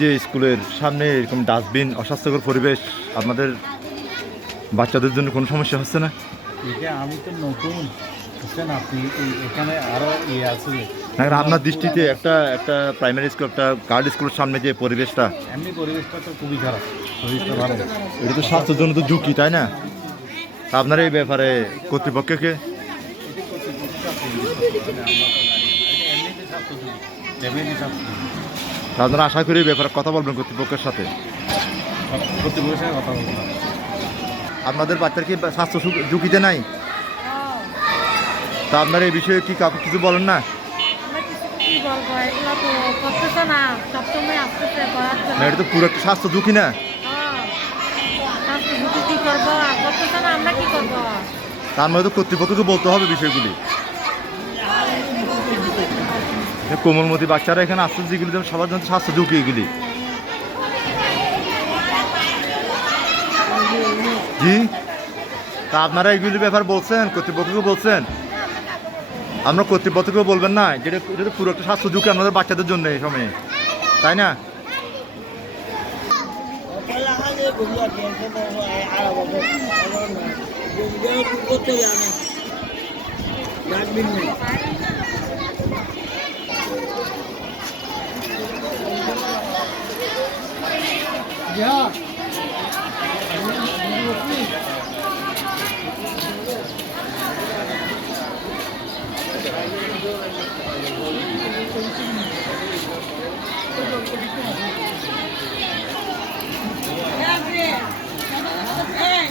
যে স্কুলের সামনে এরকম ডাস্টবিন, অস্বাস্থ্যকর পরিবেশ, আপনাদের বাচ্চাদের জন্য কোনো সমস্যা হচ্ছে না? এটা আমি তো নতুন বুঝছেন, আপনি এখানে আরও ইয়ে আছে। আপনার দৃষ্টিতে একটা প্রাইমারি স্কুল, একটা গার্লস স্কুলের সামনে যে পরিবেশটা, এমনি পরিবেশটা তো খুবই খারাপ, পরিবেশটা ভালো। এটা তো স্বাস্থ্যের জন্য তো ঝুঁকি, তাই না? আপনার এই ব্যাপারে কর্তৃপক্ষকে আপনারা আশা করি এই ব্যাপারে কথা বলবেন কর্তৃপক্ষের সাথে। কর্তৃপক্ষের সাথে কথা বলবো। আপনাদের বাচ্চার কি স্বাস্থ্য ঝুঁকিতে নাই? তা আপনার এই বিষয়ে কি কাউকে কিছু বলেন না? এটা তো পুরো একটা স্বাস্থ্য ঝুঁকি না? তার মধ্যে তো কর্তৃপক্ষকে বলতে হবে বিষয়গুলি। কোমলমতি বাচ্চারা এখানে আসছে, যেগুলি সবার জন্য স্বাস্থ্য ঝুঁকি এগুলি। জি, তা আপনারা এইগুলির ব্যাপার বলছেন, কর্তৃপক্ষকে বলছেন? আমরা কর্তৃপক্ষকে বলবেন না? যেটা পুরো একটা স্বাস্থ্য ঝুঁকি আমাদের বাচ্চাদের জন্য এই সময়ে, তাই না? Hey!